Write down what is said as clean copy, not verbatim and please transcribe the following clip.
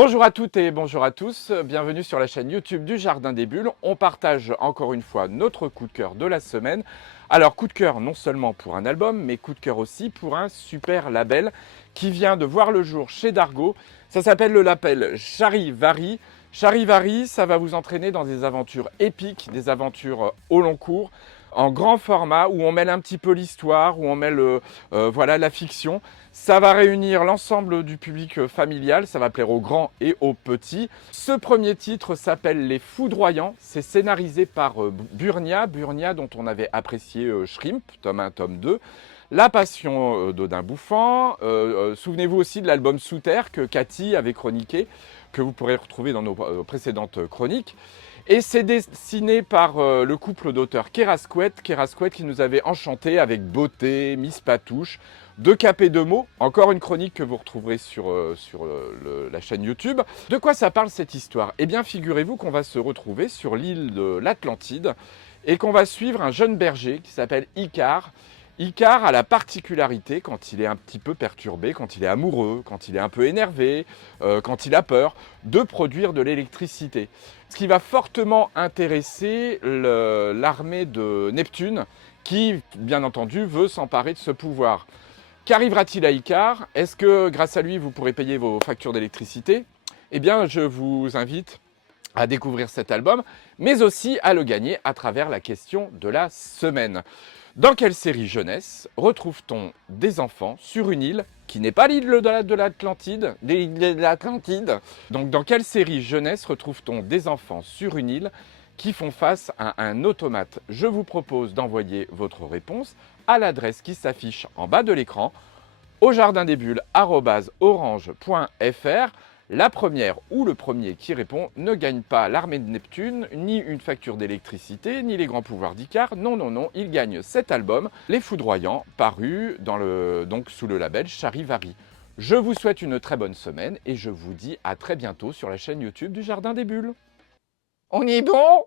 Bonjour à toutes et bonjour à tous, bienvenue sur la chaîne YouTube du Jardin des Bulles. On partage encore une fois notre coup de cœur de la semaine. Alors coup de cœur non seulement pour un album, mais coup de cœur aussi pour un super label qui vient de voir le jour chez Dargaud. Ça s'appelle le label Charivari. Charivari, ça va vous entraîner dans des aventures épiques, des aventures au long cours, en grand format, où on mêle un petit peu l'histoire, où on mêle voilà, la fiction. Ça va réunir l'ensemble du public familial, ça va plaire aux grands et aux petits. Ce premier titre s'appelle Les Foudroyants, c'est scénarisé par Burnia dont on avait apprécié Shrimp, tome 1, tome 2. La Passion d'Odin Bouffant. Souvenez-vous aussi de l'album Sous Terre que Cathy avait chroniqué, que vous pourrez retrouver dans nos précédentes chroniques. Et c'est dessiné par le couple d'auteurs Kerasquet qui nous avait enchantés avec Beauté, Miss Patouche, De Cap et de mots, encore une chronique que vous retrouverez sur la chaîne YouTube. De quoi ça parle cette histoire? Eh bien, figurez-vous qu'on va se retrouver sur l'île de l'Atlantide et qu'on va suivre un jeune berger qui s'appelle Icare. Icare a la particularité, quand il est un petit peu perturbé, quand il est amoureux, quand il est un peu énervé, quand il a peur, de produire de l'électricité. Ce qui va fortement intéresser l'armée de Neptune, qui, bien entendu, veut s'emparer de ce pouvoir. Qu'arrivera-t-il à Icare? Est-ce que, grâce à lui, vous pourrez payer vos factures d'électricité? Eh bien, je vous invite à découvrir cet album, mais aussi à le gagner à travers la question de la semaine. Dans quelle série jeunesse retrouve-t-on des enfants sur une île qui n'est pas l'île de l'Atlantide, Donc dans quelle série jeunesse retrouve-t-on des enfants sur une île qui font face à un automate? Je vous propose d'envoyer votre réponse à l'adresse qui s'affiche en bas de l'écran au jardindesbulles@orange.fr. La première ou le premier qui répond ne gagne pas l'armée de Neptune, ni une facture d'électricité, ni les grands pouvoirs d'Icare. Non, non, non, il gagne cet album, Les Foudroyants, paru donc sous le label Charivari. Je vous souhaite une très bonne semaine et je vous dis à très bientôt sur la chaîne YouTube du Jardin des Bulles. On y est bon?